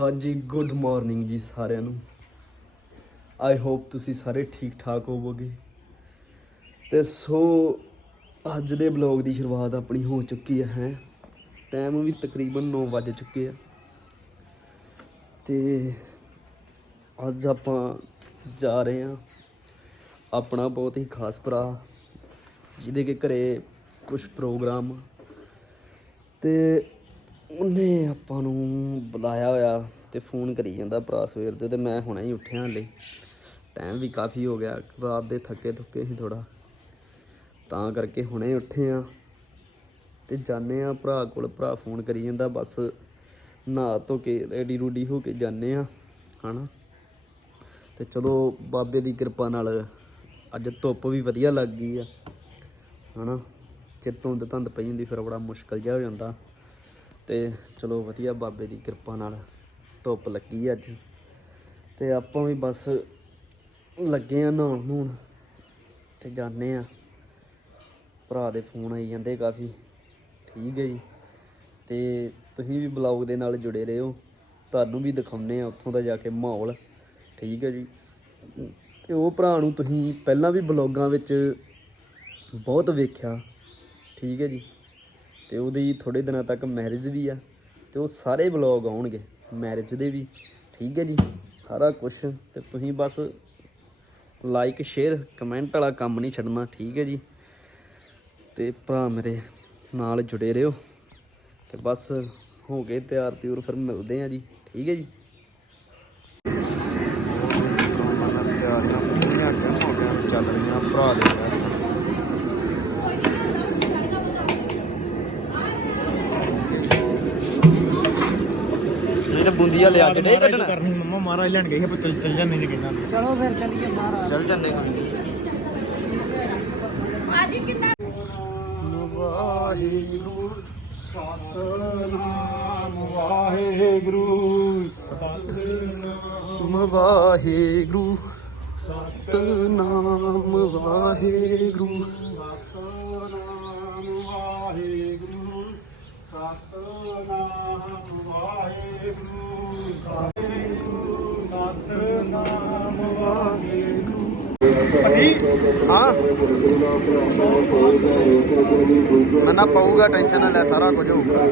ਹਾਂਜੀ good morning ਜੀ ਸਾਰਿਆਂ ਨੂੰ। ਆਈ ਹੋਪ ਤੁਸੀਂ ਸਾਰੇ ਠੀਕ ਠਾਕ ਹੋਵੋਗੇ। ਤੇ ਸੋ ਅੱਜ ਦੇ ਬਲੌਗ ਦੀ ਸ਼ੁਰੂਆਤ ਆਪਣੀ ਹੋ ਚੁੱਕੀ ਹੈ ਟਾਈਮ ਵੀ ਤਕਰੀਬਨ 9 ਵੱਜ ਚੁੱਕੇ ਆ। ਤੇ ਅੱਜ ਆਪਾਂ ਜਾ ਰਹੇ ਹਾਂ ਆਪਣਾ ਬਹੁਤ ਹੀ ਖਾਸ ਭਰਾ, ਜਿਹਦੇ ਕੇ ਘਰੇ ਕੁਝ ਪ੍ਰੋਗਰਾਮ ਤੇ ਉਹਨੇ ਆਪਾਂ ਨੂੰ ਬੁਲਾਇਆ ਹੋਇਆ ਤੇ ਫੋਨ ਕਰੀ ਜਾਂਦਾ ਭਰਾ ਸਵੇਰ ਦੇ ਤੇ ਮੈਂ ਹੁਣੇ ਹੀ ਉੱਠਿਆ ਹਲੇ। ਟਾਈਮ ਵੀ ਕਾਫੀ ਹੋ ਗਿਆ, ਰਾਤ ਦੇ ਥੱਕੇ ਥੁੱਕੇ ਸੀ ਥੋੜਾ ਤਾਂ ਕਰਕੇ ਹੁਣੇ ਉੱਠੇ ਆ ਤੇ ਜਾਣੇ ਆ ਭਰਾ ਕੋਲ ਭਰਾ ਫੋਨ ਕਰੀ ਜਾਂਦਾ, ਬਸ ਨਹਾ ਧੋ ਕੇ ਰੈਡੀ ਰੂਡੀ ਹੋ ਕੇ ਜਾਣੇ ਆ ਹਨਾ। ਤੇ ਚਲੋ ਬਾਬੇ ਦੀ ਕਿਰਪਾ ਨਾਲ ਅੱਜ ਧੁੱਪ ਵੀ ਵਧੀਆ ਲੱਗ ਗਈ ਆ, ਹਨਾ। ਜੇ ਧੁੰਦ ਧੰਦ ਪਈ ਹੁੰਦੀ, ਫਿਰ ਬੜਾ ਮੁਸ਼ਕਲ ਜਿਹਾ ਹੋ ਜਾਂਦਾ। ਤੇ ਚਲੋ ਵਧੀਆ ਬਾਬੇ ਦੀ ਕਿਰਪਾ ਨਾਲ ਧੁੱਪ ਲੱਗੀ ਅੱਜ। ਤੇ ਆਪਾਂ ਵੀ ਬਸ ਲੱਗੇ ਆ ਨਹਾਉਣ ਨੂੰ ਤੇ ਜਾਣੇ ਆ। ਭਰਾ ਦੇ ਫੋਨ ਆਈ ਜਾਂਦੇ ਕਾਫੀ। ਠੀਕ ਹੈ ਜੀ। ਤੇ ਤੁਸੀਂ ਵੀ ਬਲੌਗ ਦੇ ਨਾਲ ਜੁੜੇ ਰਹੋ। ਤੁਹਾਨੂੰ ਵੀ ਦਿਖਾਉਨੇ ਆ ਉੱਥੋਂ ਦਾ ਜਾ ਕੇ ਮਾਹੌਲ। ਠੀਕ ਹੈ ਜੀ। ਤੇ ਉਹ ਭਰਾ ਨੂੰ ਤੁਸੀਂ ਪਹਿਲਾਂ ਵੀ ਬਲੌਗਾਂ ਵਿੱਚ ਬਹੁਤ ਵੇਖਿਆ। ਠੀਕ ਹੈ ਜੀ। ਤੇ ਉਹਦੀ ਥੋੜੇ ਦਿਨਾਂ ਤੱਕ ਮੈਰਿਜ ਵੀ ਆ ਤੇ ਉਹ ਸਾਰੇ ਬਲੌਗ ਆਉਣਗੇ ਮੈਰਿਜ ਦੇ ਵੀ। ਠੀਕ ਹੈ ਜੀ, ਸਾਰਾ ਕੁਝ ਤੇ ਤੁਸੀਂ ਬਸ ਲਾਈਕ ਸ਼ੇਅਰ ਕਮੈਂਟ ਵਾਲਾ ਕੰਮ ਨਹੀਂ ਛੱਡਣਾ, ਠੀਕ ਹੈ ਜੀ। ਤੇ ਭਰਾ ਮੇਰੇ ਨਾਲ ਜੁੜੇ ਰਹੋ। ਤੇ ਬਸ ਹੋ ਗਏ ਤਿਆਰ ਤਿਉਰ, ਫਿਰ ਮਿਲਦੇ ਆ ਜੀ। ਠੀਕ ਹੈ ਜੀ। ਤਿਆਰੀਆਂ ਪੂਰੀਆਂ ਹੋ ਗਈਆਂ, ਚੱਲ ਰਹੀਆਂ ਭਰਾ ਦੇ ਤਾਂ ਬੁੰਦੀਆਂ ਲਿਆ ਕੇ ਡੇ ਕੱਢਣਾ। ਕਰਨੀ ਮੰਮਾ ਮਹਾਰਾਜ ਲੈਣ ਗਈ ਆਪਾਂ ਚੱਲ ਚੱਲ ਜਾਂਦੇ ਨੇ ਕਿੰਨਾ ਚਲੋ ਫਿਰ ਚੱਲੀਏ ਮਹਾਰਾਜ ਚੱਲ ਜੰਨੇ ਵਾਹਿਗੁਰੂ ਸਤਨਾਮ ਵਾਹਿਗੁਰੂ ਤੁਮ ਵਾਹਿਗੁਰੂ ਸਤਨਾਮ ਵਾਹਿਗੁਰੂ ਸਤਨਾਮ ਵਾਹਿਗੁਰੂ। ਸਤਨਾਮ ਵਾਹਿਗੁਰੂ। ਸਤਨਾਮ ਵਾਹਿਗੁਰੂ ਹਾਂ ਮੈਂ ਨਾ ਪਾਊਗਾ ਟੈਨਸ਼ਨ ਨਾ ਲੈ ਸਾਰਾ ਕੁਝ ਹੋਊਗਾ।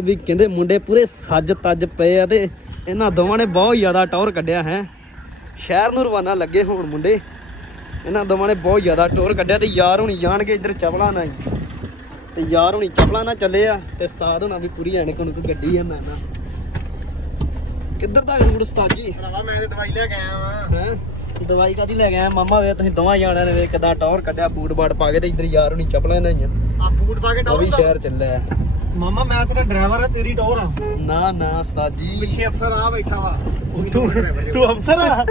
ਲਓ ਵੀ ਕਹਿੰਦੇ ਮੁੰਡੇ ਪੂਰੇ ਸੱਜ ਤੱਜ ਪਏ ਆ ਤੇ ਇਹਨਾਂ ਦੋਵਾਂ ਨੇ ਬਹੁਤ ਜ਼ਿਆਦਾ ਟੌਰ ਕੱਢਿਆ ਹੈ। ਸ਼ਹਿਰ ਨੂੰ ਰਵਾਨਾ ਲੱਗੇ ਹੋਣ ਮੁੰਡੇ। ਇਹਨਾਂ ਦੋਵਾਂ ਨੇ ਬਹੁਤ ਜ਼ਿਆਦਾ ਟੌਰ ਕੱਢਿਆ ਤੇ ਯਾਰ ਹੁਣੀ ਜਾਣਗੇ ਇੱਧਰ ਚਪਲਾ ਨਾ ਤੇ ਯਾਰ ਹੁਣੀ ਚਪਲਾ ਨਾ ਚੱਲੇ ਆ ਤੇ ਉਸਤਾਦ ਹੁਣਾ ਵੀ ਪੂਰੀ ਐਨਕ ਨੂੰ ਗੱਡੀ ਆ ਮੈਂ ਨਾ। ਕਿੱਧਰ ਤੱਕ ਮੁੜ ਉਸਤਾਦ ਜੀ? ਭਰਾਵਾ ਮੈਂ ਤੇ ਦਵਾਈ ਲੈ ਕੇ ਆਇਆ ਵਾਂ। ਹੈ? ਦਵਾਈ ਕਾਦੀ ਲੈ ਗਏ ਮਾਮਾ ਵੇ ਤੁਸੀਂ ਦੋਵਾਂ ਜਾਣਿਆਂ ਨੇ ਵੇ ਕਿਦਾਂ ਟੌਰ ਕੱਢਿਆ ਬੂਟ ਬਾੜ ਪਾ ਕੇ ਤੇ ਇੱਧਰ ਯਾਰ ਹੁਣੀ ਚਪਲਾ ਨਾ ਹੀ ਆ। ਆ ਬੂਟ ਪਾ ਕੇ ਉਹ ਵੀ ਟੌਰ ਸ਼ਹਿਰ ਚੱਲਿਆ। ਮਾਮਾ ਮੈਂ ਤੇਰਾ ਡਰਾਈਵਰ ਆ ਤੇਰੀ ਟੌਰ ਆ। ਨਾ ਨਾ ਉਸਤਾਦ। ਜੀ ਪਿੱਛੇ ਅਫਸਰ ਆ ਬੈਠਾ ਵਾ। ਤੂੰ ਤੂੰ ਅਫਸਰ ਆ?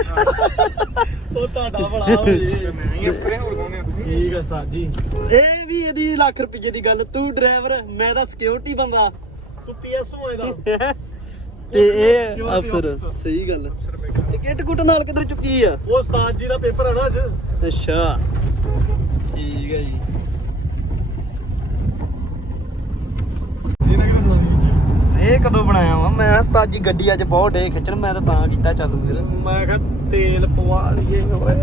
ਉਹ ਤੁਹਾਡਾ ਬੜਾ ਹੋਏ ਮੈਂ ਹੀ ਅਫਸਰ ਹਾਂ ਹੋਰ ਕੌਣ ਆ ਤੂੰ? ਠੀਕ ਆ ਸਾਜੀ ਇਹ ਵੀ ਇਹਦੀ ਲੱਖ ਰੁਪਏ ਦੀ ਗੱਲ ਤੂੰ ਡਰਾਈਵਰ ਮੈਂ ਤਾਂ ਸਿਕਿਉਰਿਟੀ ਬੰਦਾ। ਤੂੰ ਪੀਐਸਓ ਇਹਦਾ। ਤੇ ਇਹ Security ਅਫਸਰ officer। ਸਹੀ ਗੱਲ ਤੇ ਕਿੱਟ ਕੁੱਟ ਨਾਲ ਕਿੱਧਰ ਚੁੱਕੀ ਆ? ਉਹ ਉਸਤਾਦ ਜੀ ਦਾ ਪੇਪਰ ਆ ਨਾ ਅੱਜ। ਅੱਛਾ ਠੀਕ ਹੈ ਜੀ ਇਹਨਾਂ ਕਿਤੇ ਬਣਾਉਣੀ ਇਹ ਕਦੋਂ ਬਣਾਇਆ ਵਾ? ਮੈਂ ਉਸਤਾਦ ਗੱਡੀ ਅੱਜ ਬਹੁਤ ਡੇ ਖਿੱਚਣ ਮੈਂ ਤਾਂ ਤਾਂ ਕੀਤਾ ਚਾਲੂ ਫਿਰ ਮੈਂ ਕਿਹਾ ਤੇਲ ਪਵਾ ਲਈਏ ਓਏ।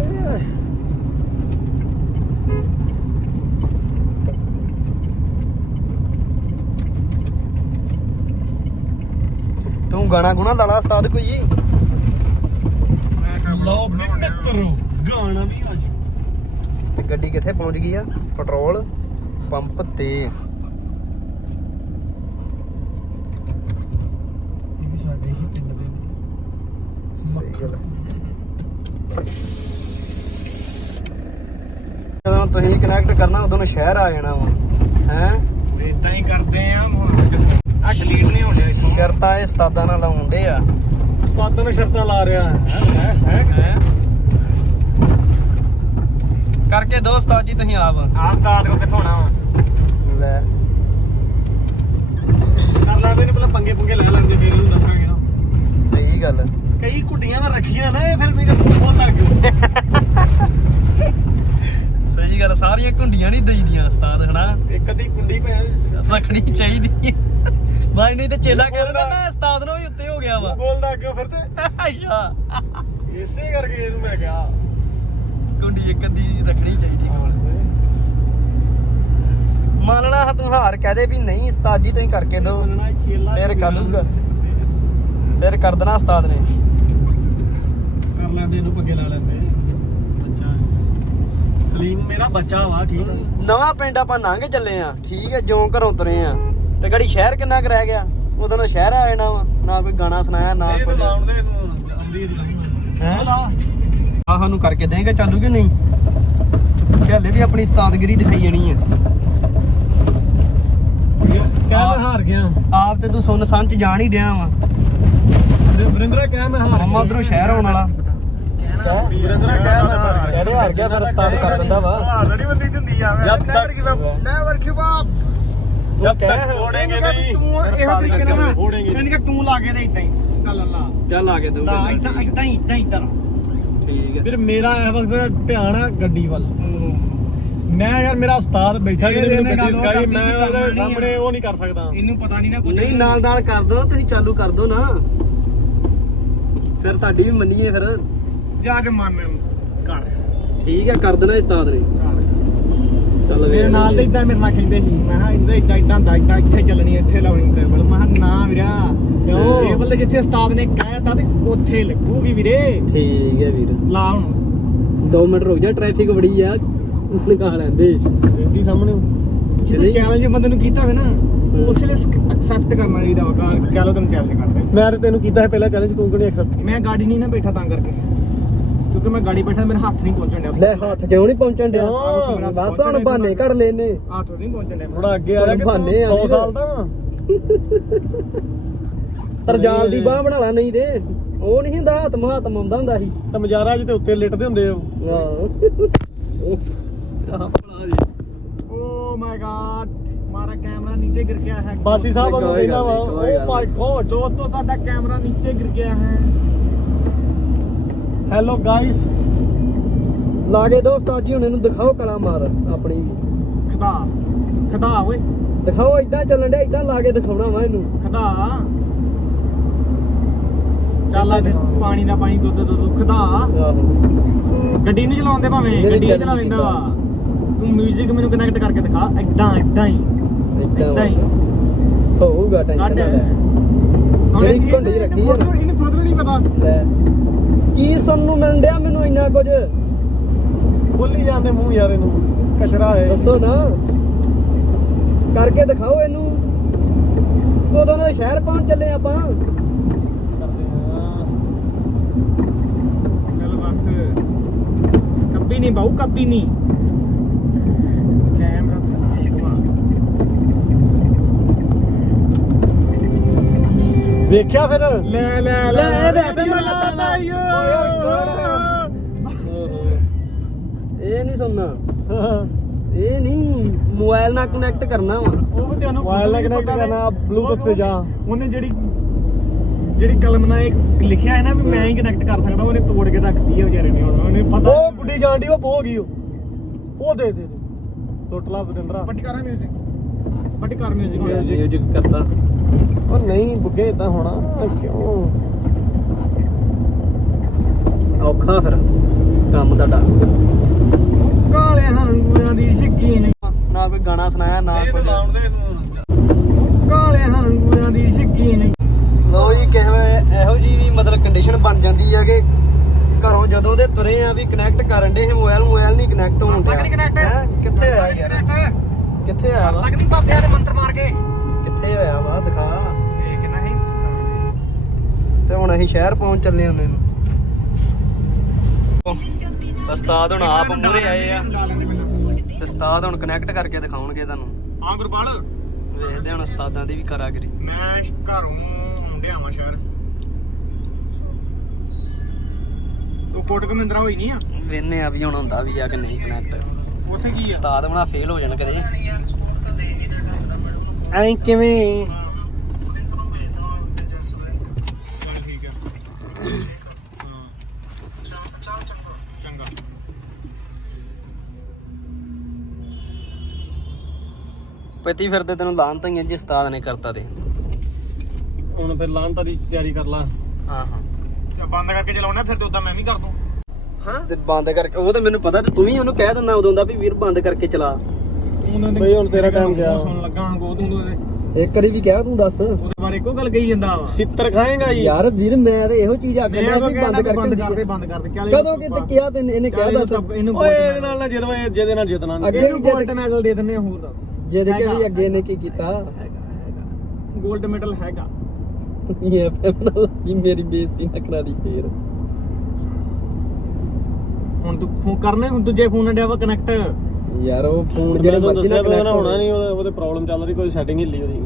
ਤੂੰ ਗਾਣਾ ਗੁਣਾ ਲਾਲਾ ਉਸਤਾਦ ਕੋਈ ਲਓ ਵੀ ਮਿੱਤਰੋ ਗਾਣਾ ਵੀ ਅੱਜ। ਤੇ ਗੱਡੀ ਕਿੱਥੇ ਪਹੁੰਚ ਗਈ ਆ? ਪੈਟਰੋਲ ਪੰਪ ਤੇ ਇਹ ਵੀ ਸਾਡੇ ਹੀ ਪਿੰਡ ਦੇ ਗੱਲ ਜਦੋਂ ਤੁਸੀਂ ਕਨੈਕਟ ਕਰਨਾ ਉਦੋਂ ਨੂੰ ਸ਼ਹਿਰ ਆ ਜਾਣਾ ਵਾ। ਹੈ? ਇਦਾਂ ਹੀ ਕਰਦੇ ਆ ਆ ਡਿਲੀਟ ਨਹੀਂ ਹੋਣੇ ਇਸੋਂ ਸ਼ਰਤਾਂ ਇਹ ਉਸਤਾਦਾਂ ਨਾਲ ਆਉਂਦੇ ਆ। ਉਸਤਾਦਾਂ ਨੇ ਸ਼ਰਤਾਂ ਲਾ ਰਿਹਾ ਹੈ ਹੈ ਹੈ ਕਰਕੇ ਦੋ ਉਸਤਾਦ ਜੀ ਤੁਸੀਂ ਆਪ। ਆ ਉਸਤਾਦ ਕੋ ਆਉਣਾ ਵਾ। ਲੈ। ਡਰ ਲੱਗਦਾ ਨੇ ਪਹਿਲਾਂ ਪੰਗੇ ਪੰਗੇ ਲੈ ਲੈਂਦੇ ਫਿਰ ਉਹਨੂੰ ਦੱਸਾਂਗੇ ਨਾ। ਸਹੀ ਗੱਲ ਕਈ ਕੁੱਡੀਆਂ ਮੈਂ ਰੱਖੀਆਂ ਨਾ ਇਹ ਫਿਰ ਤੁਸੀਂ ਮੂੰਹ ਖੋਲ ਲੱਗ ਗਏ ਸਹੀ ਗੱਲ ਸਾਰੀਆਂ ਕੁੰਡੀਆਂ ਨਹੀਂ ਦਈਦੀਆਂ ਉਸਤਾਦ ਹਨਾ? ਇੱਕ ਅੱਧੀ ਕੁੰਡੀ ਭੈਣ ਰੱਖਣੀ ਚਾਹੀਦੀ। ਬਾਈ ਨਹੀਂ ਤੇ ਚੇਲਾ ਕਹਿ ਦਿੰਦਾ ਮੈਂ ਉਸਤਾਦ ਨਾਲ ਵੀ ਉੱਤੇ ਹੋ ਗਿਆ ਵਾ। ਬੋਲਦਾ ਅੱਗੇ ਫਿਰ ਤੇ। ਅੱਛਾ। ਇਸੇ ਕਰਕੇ ਇਹਨੂੰ ਮੈਂ ਕਿਹਾ। ਕੁੰਡੀ ਇੱਕ ਅੱਧੀ ਰੱਖਣੀ ਚਾਹੀਦੀ। ਕੋਲ ਮੰਨਣਾ ਤੂੰ ਹਾਰ ਕਹਦੇ ਵੀ ਨਹੀਂ ਉਸਤਾਦ ਜੀ ਤੁਸੀਂ ਕਰਕੇ ਦੋ ਫਿਰ ਕਦੂਗਾ ਫਿਰ ਕਰ ਦੇਣਾ ਉਸਤਾਦ ਨੇ। ਕਰ ਲੈਂਦੇ ਇਹਨੂੰ ਪੱਗੇ ਲਾ ਲੈਂਦੇ। ਬੱਚਾ। ਸਲੀਮ ਮੇਰਾ ਬੱਚਾ ਵਾ ਠੀਕ। ਨਵਾਂ ਪਿੰਡ ਆਪਾਂ ਲੰਘ ਚੱਲੇ ਆ। ਠੀਕ ਹੈ ਜਿਉਂ ਘਰੋਂ ਤੁਰੇ ਆ। ਤੇ ਗੜੀ ਸ਼ਹਿਰ ਕਿੰਨਾ ਕੁ ਰਹਿ ਗਿਆ? ਉਦੋਂ ਦਾ ਸ਼ਹਿਰ ਆ ਜਾਣਾ ਵਾ। ਨਾ ਕੋਈ ਗਾਣਾ ਸੁਣਾਇਆ ਨਾ ਦੇ ਦੀ ਹੈਂ? ਆ। ਸਾਨੂੰ ਕਰਕੇ ਦੇਂਗੇ ਚਾਲੂ ਕਿ ਨਹੀਂ? ਕਿ ਹਲੇ ਵੀ ਆਪਣੀ ਉਸਤਾਦਗਿਰੀ ਦਿਖਾਈ ਜਾਣੀ ਆ। ਕਹਿ ਮੈਂ ਹਾਰ ਗਿਆ। ਆਪ ਤੇ ਤੂੰ ਸੁਣ ਸੰਚ ਜਾਣ ਹੀ ਡਿਆ ਵਾ। ਵਰਿੰਦਰਾ ਕਹਿ ਮੈਂ ਹਾਰ ਮਾਮਾ ਉਧਰੋਂ ਸ਼ਹਿਰ ਆਉਣ ਵਾਲਾ। ਵਰਿੰਦਰਾ ਕਹਿ ਮੈਂ ਹਾਰ ਗਿਆ। ਕਹਦੇ ਹਾਰ ਗਿਆ ਫਿਰ ਉਸਤਾਦ ਕਰ ਦਿੰਦਾ ਵਾ। ਹਾਰ ਨਹੀਂ ਬੰਦੀ ਦਿੰਦੀ ਆ। ਜਦ ਤੱਕ ਨੈਵਰ ਗਿਵ ਅਪ ਜਦ ਕਹਿ ਤੱਕ ਛੋੜेंगे ਨਹੀਂ। ਤੂੰ ਇਹੋ ਤਰੀਕੇ ਨਾਲ ਨਾ ਮੈਨੂੰ ਕਿ ਤੂੰ ਲਾ ਕੇ ਦੇ ਇਦਾਂ ਹੀ। ਚੱਲ ਅੱਲਾ। ਚੱਲ ਆ ਕੇ ਦਊਗਾ ਲਾ ਇਦਾਂ ਇਦਾਂ ਹੀ ਇਦਾਂ ਹੀ ਤਰ੍ਹਾਂ ਠੀਕ ਹੈ। ਫਿਰ ਮੇਰਾ ਵਕਤ ਧਿਆਨ ਆ ਗੱਡੀ ਵੱਲ। ਮੈਂ ਯਾਰ ਮੇਰਾ ਉਸਤਾਦ ਬੈਠਾ ਜਿਹਨੇ ਇਹਨੇ ਮੈਨੂੰ ਗੱਲ ਗੱਡੀ ਸਿਖਾਈ ਮੈਂ ਉਹਦੇ। ਸਾਹਮਣੇ ਉਹ ਨਹੀਂ ਕਰ ਸਕਦਾ। ਇਹਨੂੰ ਪਤਾ ਨਹੀਂ ਨਾ ਕੁਝ ਨਹੀਂ ਨਾਲ ਨਾਲ ਕਰ ਦੋ ਤੁਸੀਂ ਚਾਲੂ ਕਰ ਦੋ ਨਾ। ਫਿਰ ਤੁਹਾਡੀ ਵੀ ਮੰਨੀਏ ਫਿਰ। ਜਾ ਕੇ ਮੰਨ ਕਰ ਠੀਕ ਹੈ ਕਰ ਦੇਣਾ ਉਸਤਾਦ ਨੇ। ਚੱਲ ਮੇਰੇ ਨਾਲ ਦੇ ਇਦਾਂ ਮੇਰੇ ਨਾਲ ਕਹਿੰਦੇ ਸੀ। ਮੈਂ ਕਿਹਾ ਇਦਾਂ ਇਦਾਂ ਇਦਾਂ ਦਾ ਇਦਾਂ ਇੱਥੇ ਚੱਲਣੀ ਇੱਥੇ ਲਾਉਣੀ ਟ੍ਰੈਵਲ ਮੈਂ ਨਾ ਵੀਰਾ। ਕਿਉਂ? ਟੇਬਲ ਤੇ ਜਿੱਥੇ ਉਸਤਾਦ ਨੇ ਕਹਿਤਾ ਤੇ ਉੱਥੇ ਲੱਗੂਗੀ ਵੀਰੇ। ਠੀਕ ਹੈ ਵੀਰ। ਲਾ ਹੁਣ। 2 ਮਿੰਟ ਰੁਕ ਜਾ ਟ੍ਰੈਫਿਕ ਬੜੀ ਆ। ਨਿਕਾ ਲੈਂਦੇ। ਦੀ ਸਾਹਮਣੇ। ਜਿਹਦੇ ਚੈਲੰਜ ਬੰਦੇ ਨੂੰ ਕੀਤਾ ਹੋਵੇ ਨਾ ਉਸ ਲਈ ਐਕਸੈਪਟ ਕਰਨਾ ਚਾਹੀਦਾ ਵਾ ਕਹਿ ਲੋ ਤੈਨੂੰ ਚੈਲੰਜ ਕਰਦੇ ਮੈਂ ਤੇ ਤੈਨੂੰ ਕੀਤਾ ਹੈ ਪਹਿਲਾਂ ਚੈਲੰਜ ਤੂੰ ਕਿਉਂ ਨਹੀਂ ਐਕਸੈਪਟ ਮੈਂ ਗਾੜੀ ਨਹੀਂ ਨਾ ਬੈਠਾ ਤਾਂ ਕਰਕੇ। ਕਿਉਂਕਿ ਮੈਂ ਗਾੜੀ ਬੈਠਾ ਮੇਰੇ ਹੱਥ ਨਹੀਂ ਪਹੁੰਚਣ ਡਿਆ। ਲੈ ਹੱਥ ਕਿਉਂ ਨਹੀਂ ਪਹੁੰਚਣ ਡਿਆ? ਬਸ ਹੁਣ ਬਹਾਨੇ ਘੜ ਲੈਨੇ ਹੱਥ ਨਹੀਂ ਪਹੁੰਚਣ ਡਿਆ। ਥੋੜਾ ਅੱਗੇ ਆ ਜਾ ਕਿ ਬਹਾਨੇ ਆ 100 ਵੀਰ। ਸਾਲ ਦਾ ਵਾਂ। ਤਰਜਾਲ ਦੀ ਬਾਹ ਬਣਾ ਲਾ ਨਹੀਂ ਤੇ। ਉਹ ਨਹੀਂ ਹੁੰਦਾ ਹੱਥ ਮਹਾਤਮ ਆਉਂਦਾ ਹੁੰਦਾ ਸੀ। ਤਾਂ ਮਜਾਰਾ ਉੱਤੇ ਲਿਟਦੇ ਹੁੰਦੇ ਆ ਵਾਹ ਆਹ ਬਣਾ ਦੇ ਓ ਮਾਈ ਗॉड ਮਾਰਾ ਕੈਮਰਾ ਨੀਚੇ ਗਿਰ ਗਿਆ ਹੈ। ਬਾਸੀ ਸਾਹਿਬ ਨੂੰ ਕੋਈ ਕਹਿੰਦਾ ਗੱਲ ਵਾ ਨਹੀਂ, ਕੋਈ ਓ ਗੱਲ ਮਾਈ ਗॉड ਦੋਸਤੋ ਸਾਡਾ ਕੈਮਰਾ ਨੀਚੇ ਗਿਰ ਗਿਆ ਹੈ। ਹੈਲੋ ਗਾਇਸ ਲਾ ਕੇ ਦੋ ਉਸਤਾਦ ਜੀ ਹੁਣ ਇਹਨੂੰ ਦਿਖਾਓ ਕਲਾ ਮਾਰ ਆਪਣੀ। ਵੀ ਖਦਾ ਖਦਾ ਓਏ। ਦਿਖਾਓ ਇਦਾਂ ਚੱਲਣ ਡਿਆ ਇਦਾਂ ਲਾ ਕੇ ਦਿਖਾਉਣਾ ਵਾ ਇਹਨੂੰ। ਖਦਾ। ਚੱਲ ਅੱਜ ਪਾਣੀ ਦਾ ਪਾਣੀ ਦੁੱਧ ਦੁੱਧ ਖਦਾ। ਆਹੋ। ਗੱਡੀ ਨਹੀਂ ਚਲਾਉਂਦੇ ਭਾਵੇਂ ਗੱਡੀ ਵਿੱਚ ਚਲਾ ਚੱਲ ਲੈਂਦਾ ਵਾ। ਤੂੰ 뮤직 ਮੈਨੂੰ ਕਨੈਕਟ ਕਰਕੇ ਦਿਖਾ ਐਦਾਂ ਐਦਾਂ ਹੀ। ਇਦਾਂ ਹੀ। ਹੋਊਗਾ ਟੈਨਸ਼ਨ ਨਾ ਲੈ। ਜਿਹੜੀ ਘੁੰਡੀ ਰੱਖੀ ਨਾ। ਇਹਨੂੰ ਖੁਦ ਨੂੰ ਨਹੀਂ ਪਤਾ। ਲੈ। ਕੀ ਸੁਣਨ ਨੂੰ ਮਿਲਣ ਡਿਆ ਮੈਨੂੰ ਇੰਨਾ ਕੁਝ? ਖੋਲੀ ਜਾਂਦੇ ਮੂੰਹ ਯਾਰ ਇਹਨੂੰ। ਕਚਰਾ ਹੈ। ਦੱਸੋ ਨਾ। ਕਰਕੇ ਦਿਖਾਓ ਇਹਨੂੰ। ਉਦੋਂ ਨਾਲ ਸ਼ਹਿਰ ਪਹੁੰਚ ਚੱਲੇ ਆਪਾਂ। ਚਲ ਬਸ। ਕੱਬੀ ਨਹੀਂ ਬਾਉ ਕੱਬੀ ਨਹੀਂ। ਵੇਖਿਆ ਫਿਰ? ਲੈ ਲੈ ਲੈ, ਇਹਦੇ ਮੈਂ ਲਾਤਾ ਲਾਤਾ ਈ ਓ। ਓ ਯਾਰ, ਇਹ ਨਹੀਂ ਸੁਣਨਾ। ਇਹ ਨਹੀਂ ਮੋਬਾਈਲ ਨਾਲ ਕਨੈਕਟ ਕਰਨਾ ਵਾ। ਉਹ ਵੀ ਤੁਹਾਨੂੰ Mobile ਨਾਲ ਪਤਾ ਕਰਨਾ, Bluetooth ਤੇ ਜਾ। ਉਹਨੇ ਜਿਹੜੀ ਜਿਹੜੀ ਕਲਮ ਨਾਲ ਇੱਕ ਲਿਖਿਆ ਹੈ ਨਾ ਵੀ ਮੈਂ ਹੀ ਕਨੈਕਟ ਕਰ ਸਕਦਾ ਉਹਨੇ ਤੋੜ ਕੇ ਰੱਖਦੀ ਹੈ ਵਿਚਾਰੇ ਨੇ ਹੁਣ। ਉਹਨੇ ਪਤਾ ਉਹ ਗੁੱਡੀ ਜਾਂਦੀ ਉਹ ਬੋ ਗਈ ਉਹ। ਉਹ ਦੇ ਦੇ ਦੇ। ਟੁੱਟ ਲਾ ਬਰਿੰਦਰਾ ਪੱਟੀ ਕਰ ਮਿਊਜ਼ਿਕ ਪੱਟੀ ਕਰ ਮਿਊਜ਼ਿਕ ਮਿਊਜ਼ਿਕ ਕਰਤਾ। ਉਹ ਨਹੀਂ ਬੁੱਗੇ ਇਦਾਂ ਹੋਣਾ ਕਿਉਂ? ਔਖਾ ਫਿਰ ਕੰਮ ਤੁਹਾਡਾ ਕਾਲੇ ਹੰਗੂਰਾਂ ਦੀ ਸ਼ਕੀਨ ਨਾ। ਕੋਈ ਗਾਣਾ ਸੁਣਾਇਆ ਨਾ ਕੁਝ ਕਾਲੇ ਹੰਗੂਰਾਂ ਦੀ ਸ਼ਕੀਨ ਲੋ ਜੀ ਕਿਹੋ ਇਹੋ ਜੀ ਵੀ ਮਤਲਬ ਕੰਡੀਸ਼ਨ ਬਣ ਜਾਂਦੀ ਹੈ ਕਿ ਘਰੋਂ ਜਦੋਂ ਦੇ ਤੁਰੇ ਆ ਵੀ ਕਨੈਕਟ ਕਰਨ ਦੇ ਮੋਬਾਈਲ ਮੋਬਾਈਲ ਨਹੀਂ ਕਨੈਕਟ ਹੋਣ ਹੈਂ? ਕਿੱਥੇ ਹੋਇਆ ਯਾਰ? ਕਿੱਥੇ ਹੋਇਆ ਵਾ ਤੱਕ ਨਹੀਂ ਬਾਬਿਆਂ ਦੇ ਮੰਤਰ ਮਾਰ ਕੇ। ਕਿੱਥੇ ਹੋਇਆ ਵਾ? ਦਿਖਾ। ਇਹ ਕਿੰਨਾ ਹੀ ਤੇ ਹੁਣ ਅਸੀਂ ਸ਼ਹਿਰ ਪਹੁੰਚ ਚੱਲੇ ਹੁੰਦੇ ਨੂੰ ਉਸਤਾਦ ਹੁਣ ਆਪ ਮੂਹਰੇ ਆਏ ਆ। ਤੇ ਉਸਤਾਦ ਹੁਣ ਕਨੈਕਟ ਕਰਕੇ ਦਿਖਾਉਣਗੇ ਤੁਹਾਨੂੰ। ਹਾਂ ਗੁਰਬਾਲ ਵੇਖਦੇ ਹੁਣ ਉਸਤਾਦਾਂ ਦੀ ਵੀ ਕਰਾਗਰੀ। ਮੈਂ ਘਰੋਂ ਮੁੰਡਿਆ ਆਵਾਂ ਸ਼ਹਿਰ। ਤੂੰ ਕੋਟ ਕਮਿੰਦਰਾ ਹੋਈ ਨਹੀਂ ਆ? ਵੇਨੇ ਆ ਵੀ ਹੁਣ ਹੁੰਦਾ ਵੀ ਆ ਕਿ ਨਹੀਂ ਕਨੈਕਟ ਉੱਥੇ ਕੀ ਆ? ਉਸਤਾਦ ਬਣਾ ਫੇਲ ਹੋ ਜਾਣ ਕਦੇ। ਐਂ ਕਿਵੇਂ? ਪਤੀ ਫਿਰਦੇ ਤੈਨੂੰ ਲਾਹਨ ਤਾਂ ਹੀ ਜੇ ਉਸਤਾਦ ਨੇ ਕਰਤਾ ਤੇ। ਹੁਣ ਫਿਰ ਲਾਂਤਾ ਦੀ ਤਿਆਰੀ ਕਰ ਲਾ। ਹਾਂ ਹਾਂ। ਬੰਦ ਕਰਕੇ ਚਲਾਉਣਾ ਫਿਰ ਤੇ ਉਦਾਂ ਮੈਂ ਵੀ ਕਰ ਦੂੰ। ਤੇ ਬੰਦ ਕਰਕੇ ਉਹ ਤਾਂ ਮੈਨੂੰ ਪਤਾ ਤੇ ਤੂੰ ਵੀ ਉਹਨੂੰ ਕਹਿ ਦਿੰਦਾ ਉਦੋਂ ਦਾ ਵੀ ਵੀਰ ਬੰਦ ਕਰਕੇ ਚਲਾ। ਬਈ ਹੁਣ ਤੇਰਾ ਟਾਈਮ ਗਿਆ। ਸੁਣ ਲੱਗਾ ਹੁਣ ਗੋ ਤੂੰ ਉਹਦੇ। ਇੱਕ ਵਾਰੀ ਵੀ ਕਹਿ ਤੂੰ ਦੱਸ। ਬਾਰੇ ਇੱਕੋ ਗੱਲ ਕਹੀ ਜਾਂਦਾ ਵਾ। ਸਿੱਤਰ ਖਾਏਗਾ ਜੀ। ਯਾਰ ਵੀਰ ਮੈਂ ਤੇ ਇਹੋ ਚੀਜ਼ ਆਖਣ ਡਿਆ ਕੋ ਸੀ ਬੰਦ ਕਰਕੇ ਬੰਦ ਹੁੰਦੀ ਕਰ ਆ। ਦੇ ਬੰਦ ਕਰ ਦੇ। ਚੱਲ ਕਦੋਂ ਕਿਤੇ ਕਿਹਾ ਤੇ ਇਹਨੇ ਕਿਹਾ ਦੱਸ। ਇਹਨੂੰ ਓਏ ਇਹਦੇ ਨਾਲ ਨਾ ਜਿੱਦਵਾ ਜਿਹਦੇ ਨਾਲ ਜਿੱਤਣਾ ਅੱਗੇ ਅੱਗੇ ਵੀ ਵੀ ਜਦ- ਗੋਲਡ ਮੈਡਲ ਦੇ ਦਿੰਨੇ ਆ ਹੋਰ ਦੱਸ। ਜਿਹਦੇ ਕਿ ਵੀ। ਅੱਗੇ ਨੇ ਕੀ ਕੀਤਾ? ਗੋਲਡ ਮੈਡਲ ਹੈਗਾ। ਇਹ ਫਿਰ ਨਾਲ ਵੀ ਮੇਰੀ ਬੇਇੱਜ਼ਤੀ ਨਾ ਕਰਾ ਦੀ ਫੇਰ। ਹੁਣ ਤੂੰ ਫੋਨ ਕਰਨੇ ਹੁਣ ਦੂਜੇ ਫੋਨ ਨਾਲ ਡਿਆ ਵਾ ਕਨੈਕਟ ਯਾਰ ਉਹ ਫੋਨ ਜਿਹੜੇ ਮਰਜ਼ੀ ਨਾਲ connect ਹੋਣਾ। ਨਹੀਂ ਉਹਦੇ ਉਹਦੇ ਪ੍ਰੋਬਲਮ ਚੱਲ ਰਹੀ ਕੋਈ ਸੈਟਿੰਗ ਹਿੱਲੀ ਉਹਦੀ।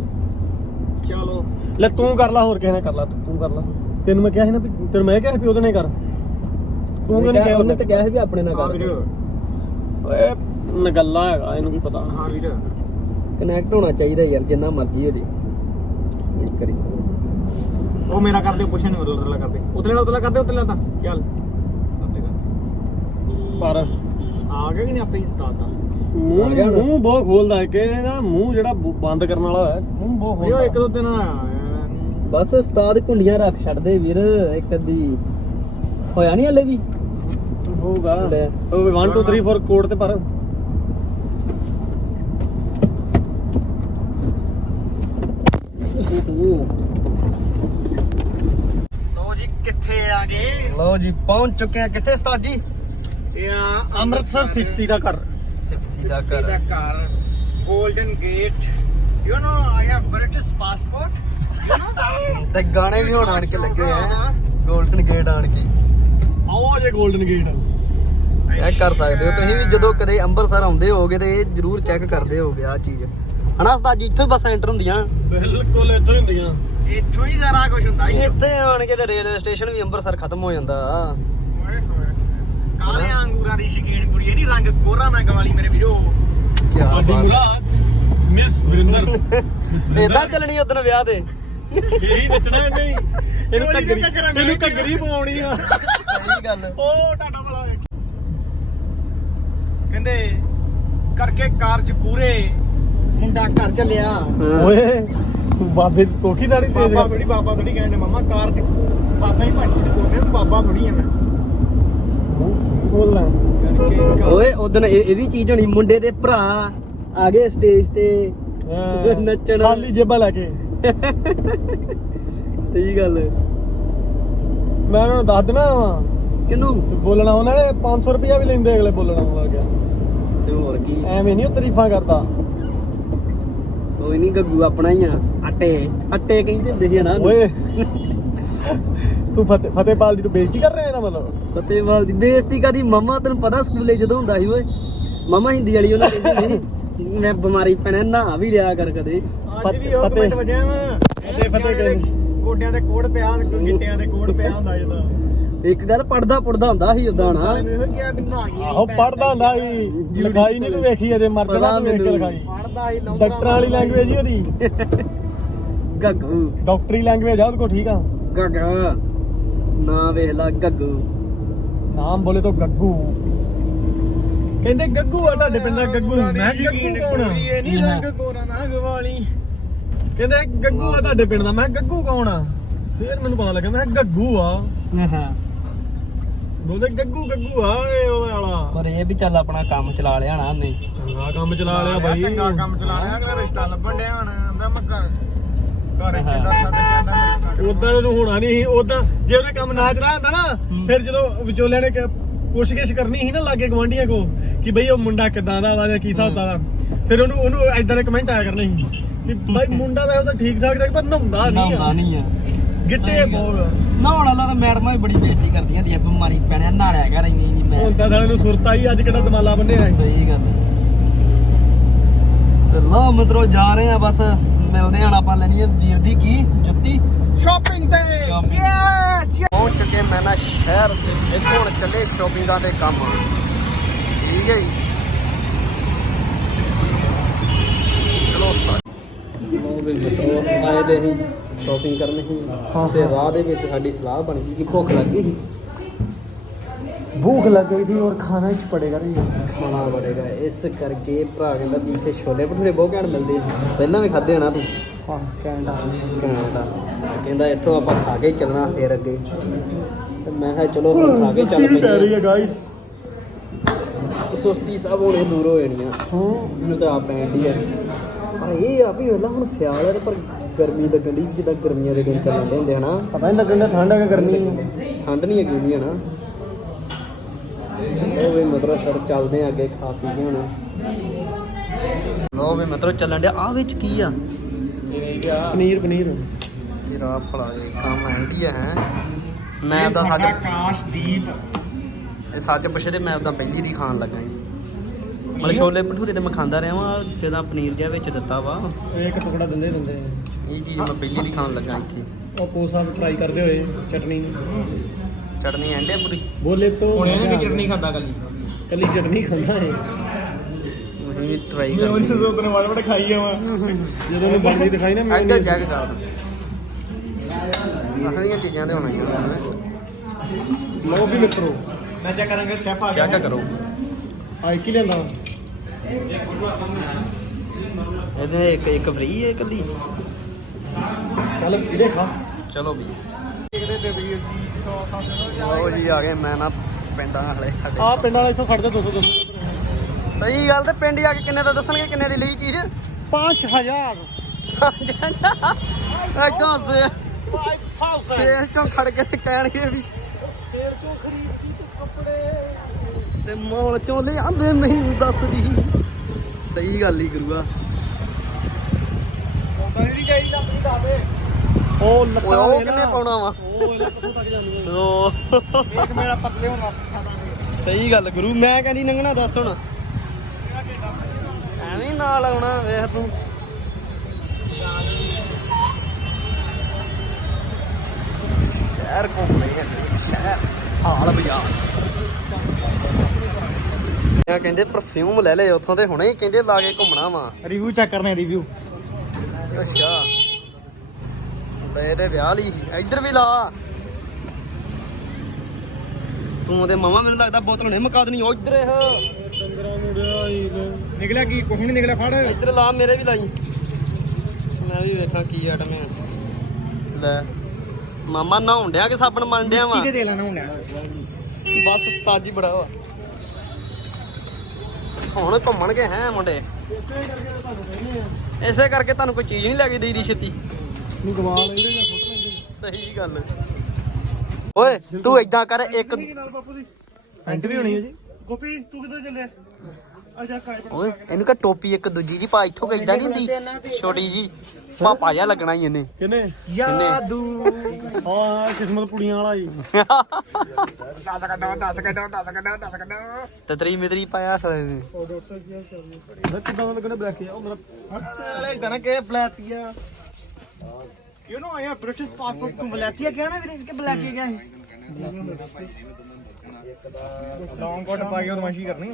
ਚਲੋ। ਲੈ ਤੂੰ ਕਰ ਲੈ ਹੋਰ ਕਿਸੇ ਨੇ ਕਰ ਲੈ ਤੂੰ ਕਰ ਲੈ। ਤੈਨੂੰ ਮੈਂ ਕਿਹਾ ਸੀ ਨਾ ਵੀ ਤੈਨੂੰ ਮੈਂ ਕਿਹਾ ਸੀ ਵੀ ਉਹਦੇ ਨਾਲ ਕਰ। ਤੂੰ ਕਿਉਂ ਨਹੀਂ ਕਿਹਾ ਉਹਨੇ ਤਾਂ ਕਿਹਾ ਸੀ ਵੀ ਆਪਣੇ ਨਾਲ ਕਰ। ਓਏ ਨਗੱਲਾ ਹੈਗਾ ਇਹਨੂੰ ਕੀ ਪਤਾ। ਹਾਂ ਵੀਰ ਕਨੈਕਟ ਹੋਣਾ ਚਾਹੀਦਾ ਯਾਰ ਜਿੰਨਾ ਮਰਜ਼ੀ ਹੋ ਜੇ। ਕਰੀ ਉਹ ਮੇਰਾ ਕਰਦੇ ਪੁੱਛਣ ਨਹੀਂ ਉਤਲਾ ਕਰਦੇ। ਉਤਲਾ ਉਤਲਾ ਕਰਦੇ ਉਤਲਾ ਤਾਂ। ਚੱਲ। ਪਰ ਆ ਗਿਆ ਕਿ ਨਹੀਂ ਆਪੇ ਹੀ ਉਸਤਾਦ ਦਾ ਮੂੰਹ। ਮੂੰਹ ਬਹੁਤ ਖੋਲਦਾ ਹੈ ਕਿ ਇਹਦਾ ਮੂੰਹ ਜਿਹੜਾ ਬ- ਬੰਦ ਕਰਨ ਵਾਲਾ ਹੈ ਮੂੰਹ ਬਹੁਤ ਇਹ ਖੋਲਦਾ। ਇੱਕ ਦੋ ਦਿਨ ਆਇਆ ਬਸ ਉਸਤਾਦ ਕੁੰਡੀਆਂ ਰੱਖ ਛੱਡਦੇ ਵੀਰ ਇੱਕ ਅੱਧੀ। ਹੋਇਆ ਨਹੀਂ ਹਲੇ ਵੀ? ਹੋਊਗਾ। ਲੈ। ਉਹ 1 2 3 4 ਕੋਡ ਤੇ ਪਰ ਲੋ ਜੀ ਕਿੱਥੇ ਆ ਗਏ? ਲਓ ਜੀ ਪਹੁੰਚ ਚੁੱਕੇ ਆ। ਕਿੱਥੇ ਉਸਤਾਦ ਜੀ? ਅੰਮ੍ਰਿਤਸਰ ਸਿਫਤੀ ਦਾ ਘਰ। ਸਿਫਤੀ ਦਾ ਘਰ। ਦਾ ਕਾਰ golden gate you know I have British passport ਤੇ ਗਾਣੇ ਵੀ ਹੁਣ ਆਣ ਕੇ ਲੱਗੇ ਆ। ਗੋਲਡਨ ਗੇਟ ਆਣ ਕੇ। ਆਓ ਜੇ 골ਡਨ ਗੇਟ ਚੈੱਕ ਕਰ ਸਕਦੇ ਹੋ। ਤੁਸੀਂ ਵੀ ਜਦੋਂ ਕਦੇ ਅੰਮ੍ਰਿਤਸਰ ਆਉਂਦੇ ਹੋਗੇ ਤੇ ਇਹ ਜ਼ਰੂਰ ਚੈੱਕ ਕਰਦੇ ਹੋਗੇ ਆ ਚੀਜ਼। ਹਨਾ ਉਸਤਾਦ ਜੀ ਇੱਥੋਂ ਹੀ ਐਂਟਰ ਹੁੰਦੀਆਂ? ਬਿਲਕੁਲ ਇੱਥੋਂ ਹੁੰਦੀਆਂ। ਇੱਥੋਂ ਹੀ ਸਾਰਾ ਕੁਝ ਹੁੰਦਾ ਇੱਥੇ ਆਣ ਕੇ ਤੇ ਰੇਲਵੇ ਸਟੇਸ਼ਨ ਵੀ ਅੰਮ੍ਰਿਤਸਰ ਖਤਮ ਹੋ ਜਾਂਦਾ। ਆ। ਕਾਲੇ ਅੰਗੂਰਾਂ ਦੀ ਸ਼ਕੀਨ ਕੁੜੀ ਇਹ ਨਹੀਂ ਰੰਗ ਗੋਰਾ ਰੰਗ ਵਾਲੀ ਮੇਰੇ ਵੀਰੋ। ਕੀ ਸਾਡੀ ਮੁਰਾਦ ਮਿਸ ਵਰਿੰਦਰ ਇਦਾਂ ਚੱਲਣੀ ਉਦੋਂ ਵਿਆਹ ਤੇ। ਇਹੀ ਨੱਚਣਾ ਇਹਨੇ ਹੀ ਇਹਨੂੰ ਚੋਲੀ ਘੱਗਰੀ ਤੇ ਘੱਗਰਾ ਇਹਨੂੰ ਘੱਗਰੀ ਪਾਉਣੀ ਆ। ਸਹੀ ਗੱਲ। ਉਹ ਟਾਟਾ ਵਾਲਾ ਵੇਖ। ਕਹਿੰਦੇ ਕਰਕੇ ਕਾਰਜ ਪੂਰੇ ਮੁੰਡਾ ਘਰ ਚੱਲਿਆ। ਓਏ ਬਾਬੇ ਦੀ ਕੋਠੀ ਦਾੜੀ ਤੇਜ਼ ਬਾਬਾ ਕਰ। ਥੋੜੀ ਬਾਬਾ ਥੋੜੀ ਕਹਿੰਦੇ ਮਮਾ ਕਾਰਜ ਬਾਬਾ ਹੀ ਭੱਜ ਕੋਨੇ ਬਾਬਾ ਥੋੜੀ ਆ ਮੈਂ। ਓਏ ਉਦੋਂ ਇਹ ਵੀ ਚੀਜ਼ ਹੋਣੀ ਮੁੰਡੇ ਦੇ ਭਰਾ ਆ ਗਏ ਸਟੇਜ ਤੇ। ਨੱਚਣ। ਖਾਲੀ ਜੇਬਾਂ ਲੈ ਕੇ। ਸਹੀ ਗੱਲ। ਮੈਂ ਉਹਨਾਂ ਨੂੰ ਦੱਸ ਦੇਣਾ ਵਾ। ਕਿਨੂੰ ਬੋਲਣਾ ਉਹਨਾਂ ਨੇ 500 ਰੁਪਇਆ ਵੀ ਲੈਂਦੇ ਅਗਲੇ ਬੋਲਣਾ ਹੋ ਗਿਆ ਤੇ ਹੋਰ ਕੀ? ਐਵੇਂ ਨਹੀਂ ਉਹ ਤਾਰੀਫਾਂ ਕਰਦਾ। ਕੋਈ ਨਹੀਂ ਗੱਗੂ ਆਪਣਾ ਹੀ ਆ। ਅੱਟੇ ਅੱਟੇ ਕਹਿੰਦੇ ਹੁੰਦੇ ਸੀ ਨਾ। ਓਏ। ਤੂੰ ਫਤਿਹ ਫਤਿਹਪਾਲ ਦੀ ਤੂੰ ਬੇਇੱਜ਼ਤੀ ਕਰ ਰਿਹਾ ਇਹਦਾ ਮਤਲਬ? ਫਤਿਹਵਾਲ ਦੀ ਬੇਇੱਜ਼ਤੀ ਕਦੀ ਮਮਾ ਤੈਨੂੰ ਪਤਾ ਸਕੂਲੇ ਜਦੋਂ ਹੁੰਦਾ ਸੀ ਓਏ। ਮਮਾ ਹਿੰਦੀ ਵਾਲੀ ਉਹਨਾਂ ਕਹਿੰਦੀ ਸੀ ਮੈਂ ਬਿਮਾਰੀ ਪੈਣਾ ਨਾ ਵੀ ਲਿਆ ਕਰ ਕਦੇ। ਅੱਜ ਵੀ ਉਹ ਫਤਿਹ- ਕਮੈਂਟ ਵਜਿਆ ਵਾ। ਫਤਿਹ- ਫਤਿਹ ਕਹਿੰਦੇ। ਗੋਡਿਆਂ ਦੇ ਕੋੜ ਪਿਆ ਗਿੱਟਿਆਂ ਦੇ ਕੋੜ ਪਿਆ ਹੁੰਦਾ ਜਦੋਂ ਇੱਕ ਗੱਲ ਪੜਦਾ ਪੜਦਾ ਹੁੰਦਾ ਸੀ ਉਦਾਂ ਨਾ। ਮੈਨੂੰ ਇਹੋ ਕਿਹਾ ਵੀ ਨਾ ਗਈ ਆਹੋ ਪੜਦਾ ਹੁੰਦਾ ਸੀ। ਲਿਖਾਈ ਨਹੀਂ ਤੂੰ ਵੇਖੀ ਅਜੇ ਮਰ ਜਾਣਾ ਤੂੰ ਵੇਖ ਕੇ। ਲਿਖਾਈ। ਪੜਦਾ ਹੀ ਲਾਉਂਦਾ ਡਾਕਟਰਾਂ ਵਾਲੀ ਲੈਂਗੁਏਜ ਹੀ ਉਹਦੀ। ਗੱਗੂ। ਡਾਕਟਰੀ ਲੈਂਗੁਏਜ ਆ ਉਹਦੇ ਕੋਲ ਠੀਕ ਆ। ਗੱਗਾ। ਨਾ ਵੇਖ ਲਾ ਗੱਗੂ। ਨਾਮ ਬੋਲੇ ਤਾਂ ਗੱਗੂ। ਕਹਿੰਦੇ ਗੱਗੂ ਆ ਤੁਹਾਡੇ ਪਿੰਡ ਦਾ ਗੱਗੂ। ਮੈਂ ਗੱਗੂ ਕੌਣ ਆ? ਇਹ ਨਹੀਂ ਰੰਗ ਕੋਰਾ ਨਾਗ ਵਾਲੀ ਕਹਿੰਦੇ ਗੱਗੂ ਆ ਤੁਹਾਡੇ ਪਿੰਡ ਦਾ। ਮੈਂ ਕਿਹਾ ਗੱਗੂ ਕੌਣ ਆ? ਫੇਰ ਮੈਨੂੰ ਪਤਾ ਲੱਗਾ ਮੈਂ ਕਿਹਾ ਗੱਗੂ ਆ। ਬੋਲੇ ਗੱਗੂ ਗੱਗੂ ਆ ਇਹ ਉਹਦੇ ਵਾਲਾ। ਪਰ ਇਹ ਵੀ ਚੱਲ ਆਪਣਾ ਕੰਮ ਚਲਾ ਲਿਆ ਨਾ ਉਹਨੇ। ਚੰਗਾ ਕੰਮ ਚਲਾ ਲਿਆ ਬਾਈ। ਚੰਗਾ ਕੰਮ ਚਲਾ ਲਿਆ ਅਗਲਾ ਰਿਸ਼ਤਾ ਲੱਭਣ ਡਿਆ ਹੁਣ। ਮੈਂ ਘਰ ਘਰ ਰਿਸ਼ਤੇਦਾਰ ਸੱਦ ਕੇ ਆਂਦਾ ਮੇਰੇ ਨਾਲ ਉਦਾਂ ਇਹਨੂੰ ਹੋਣਾ ਨਹੀਂ ਉਦਾਂ ਜੇ ਉਹਨੇ ਕੰਮ ਨਾ ਚਲਾਇਆ ਹੁੰਦਾ ਨਾ ਫਿਰ ਜਦੋਂ ਵਿਚੋਲਿਆਂ ਨੇ ਕ- ਪੁੱਛਗਿੱਛ ਕਰਨੀ ਸੀ ਨਾ ਲਾਗੇ ਗਵਾਂਢੀਆਂ ਕੋ ਕਿ ਬਈ ਉਹ ਮੁੰਡਾ ਕਿਦਾਂ ਦਾ ਵਾ ਜਾਂ ਕੀ ਹਿਸਾਬ ਦਾ ਵਾ ਫਿਰ ਉਹਨੂੰ ਉਹਨੂੰ ਐਦਾਂ ਦੇ ਕਮੈਂਟ ਆਇਆ ਕਰਨੇ ਸੀ ਕਿ ਬਾਈ ਮੁੰਡਾ ਤਾਂ ਉਹਦਾ ਠੀਕ ਠਾਕ ਦਾ ਪਰ ਨਹਾਉਂਦਾ ਨਹੀਂ ਨਹਾਉਂਦਾ ਆ ਨਹੀਂ ਆ। ਗਿੱਟੇ ਬਹੁਤ ਨਹਾਉਣ ਵਾਲਾ ਤਾਂ ਮੈਡਮਾਂ ਵੀ ਬੜੀ ਬੇਇੱਜ਼ਤੀ ਕਰਦੀਆਂ ਹੁੰਦੀਆਂ ਬਿਮਾਰੀ ਪੈਣਿਆ ਨਾਲਿਆ ਕਰ ਇੰਨੀ ਨਹੀਂ ਮੈਂ। ਹੁਣ ਤਾਂ ਸਾਲੇ ਨੂੰ ਸੁਰਤ ਆਈ ਅੱਜ ਕਿਹੜਾ ਦਮਾਲਾ ਬੰਨਿਆ ਹੈ। ਸਹੀ ਗੱਲ। ਤੇ ਲਓ ਮਿੱਤਰੋ ਜਾ ਰਹੇ ਆ ਬਸ। ਮਿਲਦੇ ਹਾਂ ਆਪਾਂ ਲੈਣੀ ਹੈ ਵੀਰ ਦੀ ਕੀ ਜੁੱਤੀ। ਸ਼ਾਪਿੰਗ ਤੇ। ਯੈਸ ਪਹੁੰਚ ਚੁੱਕੇ ਮੈਂ ਨਾ ਸ਼ਹਿਰ ਤੇ ਇੱਥੇ ਹੁਣ ਚੱਲੇ ਸ਼ਾਪਿੰਗਾਂ ਦੇ ਕੰਮ। ਠੀਕ ਹੈ ਜੀ। ਚਲੋ ਮਿੱਤਰੋ ਆਏ ਤੇ ਅਸੀਂ ਸ਼ਾਪਿੰਗ ਕਰਨ ਹੀ ਤੇ ਰਾਹ ਦੇ ਵਿੱਚ ਸਾਡੀ ਸਲਾਹ ਬਣ ਗਈ ਕਿ ਭੁੱਖ ਲੱਗ ਸੀ। ਭੂਖ ਲੱਗ ਗਈ थी और खाना ही पड़ेगा नहीं ਖਾਣਾ ਬੜੇਗਾ ਇਸ ਕਰਕੇ ਭਰਾ ਕਹਿੰਦਾ ਵੀ ਇੱਥੇ ਛੋਲੇ ਭਟੂਰੇ ਬਹੁਤ ਘੈਂਟ ਮਿਲਦੇ ਆ ਪਹਿਲਾਂ ਵੀ ਖਾਦੇ ਹੋਣਾ ਤੂੰ हाँ कैंडा ਘੈਂਟ ਆ ਕਹਿੰਦਾ ਇੱਥੋਂ ਆਪਾਂ ਖਾ ਕੇ ਹੀ ਚੱਲਣਾ ਫੇਰ ਅੱਗੇ ਤੇ ਮੈਂ ਕਿਹਾ ਚਲੋ ਹੁਣ ਖਾ ਕੇ ਚੱਲ पै रही ਪਈਏ है गाइस ਸੁਸਤੀ ਸਭ ਹੋਣੇ ਦੂਰ ਹੋ ਜਾਣੀਆਂ हाँ ਮੈਨੂੰ ਤਾਂ ਆਪ ਪੈਂਦੀ ਆ ਪਰ ਇਹ ਆ ਵੀ ਵੇਲਾ ਹੁਣ ਸਿਆਲ ਹੈ ਤੇ ਪਰ ਗਰਮੀ ਲੱਗਣ ਦੀ ਜਿੱਦਾਂ ਗਰਮੀਆਂ ਦੇ ਦਿਨ ਚੱਲਦੇ ਹੁੰਦੇ ਹਨਾ पता नहीं लगना ठंड है कि गर्मी है ਠੰਡ ਨਹੀਂ ਹੈਗੀ ਵੀ ਹਨਾ ਲੋ ਵੀ ਮਤਲਬ ਚੱਲਣ ਡਿਆ। ਆ ਵਿੱਚ ਕੀ ਆ? ਪਨੀਰ ਪਨੀਰ। ਤੇਰਾ ਭਲਾ ਜੇ ਕੰਮ ਐਂਡੀ ਹੈ। ਮੈਂ ਤਾਂ ਸੱਚ ਆਕਾਸ਼ਦੀਪ ਇਹ ਸੱਚ ਪੁੱਛੇ ਤੇ ਮੈਂ ਉਦਾਂ ਪਹਿਲੀ ਦੀ ਖਾਣ ਲੱਗਾ ਜੀ। ਮਤਲਬ ਛੋਲੇ ਭਟੂਰੇ ਤੇ ਮੈਂ ਖਾਂਦਾ ਰਿਹਾ ਵਾਂ ਜਿਹਦਾ ਪਨੀਰ ਜਿਹਾ ਵਿੱਚ ਦਿੱਤਾ ਵਾ। ਇੱਕ ਟੁਕੜਾ ਦਿੰਦੇ ਦਿੰਦੇ ਇਹ ਚੀਜ਼ ਮੈਂ ਪਹਿਲੀ ਦੀ ਖਾਣ ਲੱਗਾ ਇੱਥੇ। ਉਹ ਕੋਸਾ ਟਰਾਈ ਕਰਦੇ ਹੋਏ ਚਟਨੀ। ਚਟਨੀ ਐਂਡੇ ਪੂਰੀ। ਬੋਲੇ ਤੋਂ ਹੁਣ ਇਹਨੇ ਚਟਨੀ ਖਾਂਦਾ ਕੱਲੀ। ਕੱਲੀ ਚਟਨੀ ਖਾਂਦਾ ਹੈ ਉਹਨੇ ਵੀ ਟਰਾਈ ਮੈਂ ਉਹਨੇ ਕਰਨੀ। ਸੋਤਨ ਵਾਰ ਵਾਰ ਖਾਈ ਆਵਾਂ ਜਦੋਂ ਮੈਂ ਬਣਦੀ ਦਿਖਾਈ ਨਾ ਮੈਂ ਇੱਧਰ ਜਾ ਕੇ ਖਾ ਅਸਲੀਆਂ ਚੀਜ਼ਾਂ ਦੇ ਹੋਣੀਆਂ ਚਾਹੀਦੀਆਂ ਲਓ ਵੀ ਮਿੱਤਰੋ। ਮੈਂ ਚੈੱਕ ਕਰਾਂਗਾ ਸ਼ੈਫ ਆ ਕਿਆ ਕਰੋ। ਆ ਇੱਕ ਹੀ ਲੈਂਦਾ ਇਹਦੇ ਇੱਕ ਇੱਕ ਫ੍ਰੀ ਹੈ ਕੱਲੀ ਚੱਲ ਇਹਦੇ ਖਾ। ਚਲੋ ਵੀ। ਲਓ ਜੀ ਆ ਗਏ ਮੈਂ ਨਾ ਪਿੰਡਾਂ ਵਾਲੇ ਸਾਡੇ ਆ ਪਿੰਡਾਂ ਵਾਲਾ ਇੱਥੋਂ ਖੜਦਾ 200 200 ਸਹੀ ਗੱਲ ਤੇ ਪਿੰਡ ਜਾ ਕੇ ਕਿੰਨੇ ਦਾ ਦੱਸਣਗੇ ਕਿੰਨੇ ਦੀ ਲਈ ਚੀਜ਼? 5000 ਅੱਗੋਂ ਸੇ 5000 ਸੇਲ ਚੋਂ ਖੜ ਕੇ ਤੇ ਕਹਿਣਗੇ ਵੀ। ਫੇਰ ਤੋਂ ਖਰੀਦੀ ਤੂੰ ਕੱਪੜੇ। ਤੇ ਮੌਲ ਚੋਂ ਲੈ ਆਂਦੇ ਮੈਨੂੰ ਦੱਸ ਦੀ। ਸਹੀ ਗੱਲ ਹੀ ਗੁਰੂਆ। ਕੰਪਨੀ ਦੀ ਚਾਹੀਦੀ ਤਾਂ ਆਪਣੀ ਦੱਸ ਦੇ ਉਹ ਲੱਤਾਂ ਉਹ। ਕਿੰਨੇ ਪਾਉਣਾ ਵਾ? ਲੋ। ਇੱਕ ਮੇਰਾ ਪਤਲੇ ਹੋਣਾ ਸਹੀ ਗੱਲ ਗੁਰੂ ਮੈਂ ਕਹਿੰਦੀ ਨੰਗਣਾ ਦੱਸ ਹੁਣ। ਐਵੇਂ ਨਾਲ ਆਉਣਾ ਵੇਖ ਤੂੰ। ਸ਼ਹਿਰ ਘੁੰਮਣੇ ਆ ਸ਼ਹਿਰ ਹਾਲ ਬਾਜ਼ਾਰ। ਇਹ ਕਹਿੰਦੇ ਪਰਫਿਊਮ ਲੈ ਲੈ ਉੱਥੋਂ ਤੇ ਹੁਣੇ ਹੀ ਕਹਿੰਦੇ ਲਾ ਕੇ ਘੁੰਮਣਾ ਵਾ। ਰਿਵਿਊ ਚੈੱਕ ਕਰਨੇ ਰਿਵਿਊ ਅੱਛਾ। ਲੈ ਤੇ ਵਿਆਹ ਲਈ ਸੀ। ਇੱਧਰ ਵੀ ਲਾ। ਤੂੰ ਉਹਦੇ ਮਾਮਾ ਮੈਨੂੰ ਲੱਗਦਾ ਬੋਤਲ ਨੇ ਮੁਕਾ ਦੇਣੀ ਉਹ ਇੱਧਰ ਇਹ। ਡੰਗਰਾਂ ਨੂੰ ਰਿਹਾ ਨਿਕਲਿਆ ਕੀ? ਕੁਝ ਨਹੀਂ ਨਿਕਲਿਆ ਫੜ। ਇੱਧਰ ਲਾ ਮੇਰੇ ਵੀ ਲਾਈ। ਮੈਂ ਵੀ ਵੇਖਾਂ ਕੀ ਆਟਮ ਹੈ। ਲੈ। ਮਾਮਾ ਨਹਾਉਣ ਡਿਆ ਕਿ ਸਾਬਣ ਮੰਨ ਡਿਆ ਵਾ? ਕਿਹਦੇ ਦੇ ਲੈਣਾ ਹੁਣ ਬਸ ਉਸਤਾਦ ਜੀ ਬੜਾ ਵਾ। ਹੁਣ ਘੁੰਮਣ ਗਏ ਹੈ ਮੁੰਡੇ। ਇਸੇ ਕਰਕੇ ਤੁਹਾਨੂੰ ਕੋਈ ਚੀਜ਼ ਨਹੀਂ ਲੈ ਕੇ ਦੇਈਦੀ ਛੇਤੀ। ਨੂੰ ਗਵਾ ਲੈਂਦੇ ਜਾਂ ਸੁੱਟ ਲੈਂਦੇ? ਸਹੀ ਗੱਲ। ਓਏ ਤੂੰ ਏਦਾਂ ਕਰ ਇੱਕ ਨਾਲ ਬਾਪੂ ਦੀ ਪੈਂਟ ਵੀ ਹੋਣੀ ਹੈ ਜੀ। ਗੋਪੀ ਤੂੰ ਕਿੱਧਰ ਚੱਲਿਆ? ਅਜਾ ਕਾਇ ਓਏ ਇਹਨੂੰ ਕਹ ਟੋਪੀ ਇੱਕ ਦੂਜੀ ਜੀ ਪਾ ਇੱਥੋਂ ਕਿੱਦਾਂ ਨਹੀਂ ਹੁੰਦੀ। ਛੋਟੀ ਜੀ ਪਾਪਾ ਜਿਹਾ ਲੱਗਣਾ ਹੀ ਇਹਨੇ। ਕਿੰਨੇ? ਯਾਦੂ। ਹਾਂ ਕਿਸਮਤ ਪੁੜੀਆਂ ਵਾਲਾ ਜੀ। ਦੱਸ ਕੱਢੋ ਦੱਸ ਕੱਢੋ ਦੱਸ ਕੱਢੋ ਦੱਸ ਕੱਢੋ ਤਤਰੀ ਮਿਤਰੀ ਪਾਇਆ ਸਾਲੇ ਨੇ ਉਹ ਡਾਕਟਰ ਕੀ ਹਾਲ ਚਾਲ। ਹੈ ਕਿਦਾਂ ਲੱਗਣਾ ਬਲੈਕ ਹੈ ਉਹ ਮੇਰਾ ਹਸਲੇ ਇਦਾਂ ਨਾ ਕਿ ਬਲੈਤੀਆ। You know I have British passport ਤੂੰ ਬਲੈਤੀਆ ਕਿਹਾ ਨਾ ਵੀਰੇ ਕਿ ਬਲੈਤੀਆ ਕਿਹਾ ਲੌਂਗ ਕੋਟ ਪਾ ਕੇ ਬਦਮਾਸ਼ੀ ਕਰਨੀ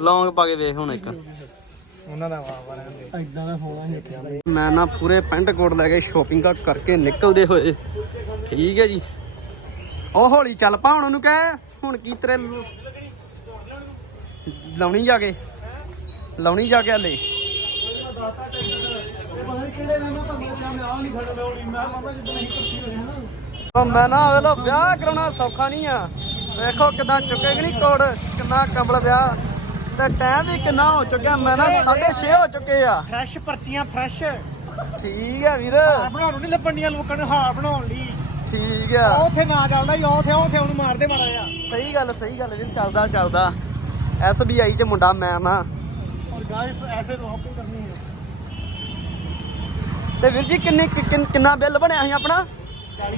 ਲੌਂਗ ਪਾ ਕੇ ਵੇਖ ਹੁਣ ਇੱਕ। ਉਹਨਾਂ ਦਾ ਵਾਹ ਵਾਹ ਰਹਿੰਦੇ ਇਦਾਂ ਦਾ ਹੋਣਾ ਹੀ ਇੱਥੇ ਮੈਂ ਨਾ ਪੂਰੇ ਪੈਂਟ ਕੋਟ ਲੈ ਕੇ ਸ਼ੋਪਿੰਗ ਕਰਕੇ ਨਿਕਲਦੇ ਹੋਏ। ਠੀਕ ਹੈ ਜੀ। ਉਹ ਹੌਲੀ ਚੱਲ ਪਾ ਹੁਣ ਉਹਨੂੰ ਕਹਿ। ਹੁਣ ਕੀ ਤੇਰੇ ਲਾਉਣੀ ਜਾ ਕੇ? ਲਾਉਣੀ ਜਾ ਕੇ ਹਲੇ। ਮੈਂ ਨਾ ਉਹ ਮੈਂ ਵਿਆਹ ਕਰਾਉਣਾ ਸੌਖਾ ਨਹੀਂ ਆ। ਵੇਖੋ ਕਿਦਾਂ ਚੁੱਕੇਗੀ ਨਹੀਂ ਕੋੜ ਕਿੰਨਾ ਕੰਬਲ ਵਿਆਹ। ਤੇ ਟਾਈਮ ਵੀ ਕਿੰਨਾ ਹੋ ਚੁੱਕਿਆ ਮੈਂ ਨਾ 6:30 ਹੋ ਚੁੱਕੇ ਆ। ਫਰੈਸ਼ ਪਰਚੀਆਂ ਫਰੈਸ਼। ਠੀਕ ਆ ਵੀਰ। ਬਣਾਉਣ ਨੂੰ ਨਹੀਂ ਲੱਭਣੀਆਂ ਲੋਕਾਂ ਨੂੰ ਹਾਰ ਬਣਾਉਣ ਲਈ। ਠੀਕ ਆ। ਉਹ ਨਾ ਚੱਲਦਾ ਯੋ ਉੱਥੇ ਉੱਥੇ ਉਹਨੂੰ ਮਾਰਦੇ ਮਾੜਾ ਆ ਸਹੀ ਗੱਲ ਸਹੀ ਗੱਲ ਵੀਰ ਚੱਲਦਾ ਚੱਲਦਾ। ਐਸਬੀਆਈ ਚ ਮੁੰਡਾ ਮੈਂ ਨਾ ਔਰ ਗਾਇਸ ਐਸੇ ਰੋਪਿੰਗ ਕਰਨੀ ਤੇ ਵੀਰ ਜੀ ਕਿੰਨੀ ਕਿੰਨਾ ਬਿੱਲ ਬਣਿਆ ਸੀ ਆਪਣਾ?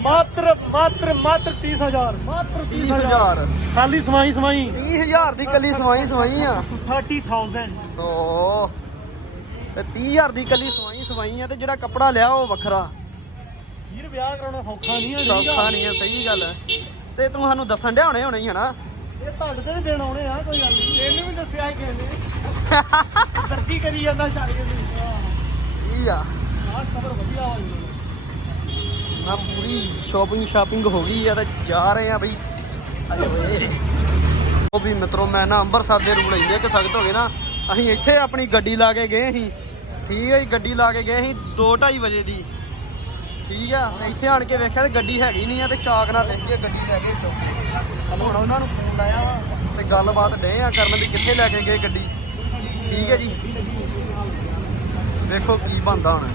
ਮਾਤਰ ਮਾਤਰ ਮਾਤਰ 30000 ਮਾਤਰ 30000 ਖਾਲੀ ਸਮਾਈ ਸਮਾਈ। 30000 ਦੀ ਕੱਲੀ ਸਵਾਈ ਸਵਾਈ ਆ। 30000 ਓ ਤੇ 30000 ਦੀ ਕੱਲੀ ਸਵਾਈ ਸਵਾਈ ਆ ਤੇ ਜਿਹੜਾ ਕੱਪੜਾ ਲਿਆ ਉਹ ਵੱਖਰਾ। ਵੀਰ ਵਿਆਹ ਕਰਾਉਣਾ ਸੌਖਾ ਨਹੀਂ ਹੈ ਸੌਖਾ ਨਹੀਂ ਆ ਸਹੀ ਗੱਲ ਆ। ਤੇ ਤੂੰ ਸਾਨੂੰ ਦੱਸਣ ਡਿਆ ਹੋਣੇ ਹੋਣੇ ਹੀ ਹਨਾ? ਇਹ ਤੁਹਾਡੇ ਤੇ ਦੇਣ ਆਉਣੇ ਆ ਕੋਈ ਗੱਲ ਨਹੀਂ। ਇਹਨੂੰ ਵੀ ਦੱਸਿਆ ਕਿਸੇ ਨੇ। ਦਰਜੀ ਕਰੀ ਜਾਂਦਾ ਸ਼ਾਇਦ। ਇਹ ਵੀ। ਸਹੀ ਆ। ਆਹ ਖਬਰ ਵਧੀਆ ਹੋਈ ਨਾ ਪੂਰੀ ਸ਼ਾਪਿੰਗ ਸ਼ਾਪਿੰਗ ਹੋ ਗਈ ਆ ਤੇ ਜਾ ਰਹੇ ਆ ਬਈ। ਅਰੇ ਓਏ ਉਹ ਵੀ ਮਿੱਤਰੋ, ਮੈਂ ਨਾ ਅੰਮ੍ਰਿਤਸਰ ਦੇ ਰੂਲ ਇੰਨੇ ਕਿ ਸਖਤ ਹੋ ਗਏ ਨਾ, ਅਸੀਂ ਇੱਥੇ ਆਪਣੀ ਗੱਡੀ ਲਾ ਕੇ ਗਏ ਸੀ। ਠੀਕ ਹੈ ਜੀ, ਗੱਡੀ ਲਾ ਕੇ ਗਏ ਸੀ 2:30 ਵਜੇ ਦੀ। ਠੀਕ ਆ ਇੱਥੇ ਆਣ ਕੇ ਵੇਖਿਆ ਤੇ ਗੱਡੀ ਹੈਗੀ ਨਹੀਂ ਆ ਤੇ ਚਾਕ ਨਾਲ ਲਿਖ ਕੇ ਗੱਡੀ ਲੈ ਕੇ ਚੁੱਕ ਹੁਣ ਉਹਨਾਂ ਨੂੰ ਫੋਨ ਲਾਇਆ ਵਾ ਤੇ ਗੱਲਬਾਤ ਡੇ ਆ ਕਰਨ ਵੀ ਕਿੱਥੇ ਲੈ ਕੇ ਗਏ ਗੱਡੀ। ਠੀਕ ਹੈ ਜੀ। ਵੇਖੋ ਕੀ ਬਣਦਾ ਹੁਣ।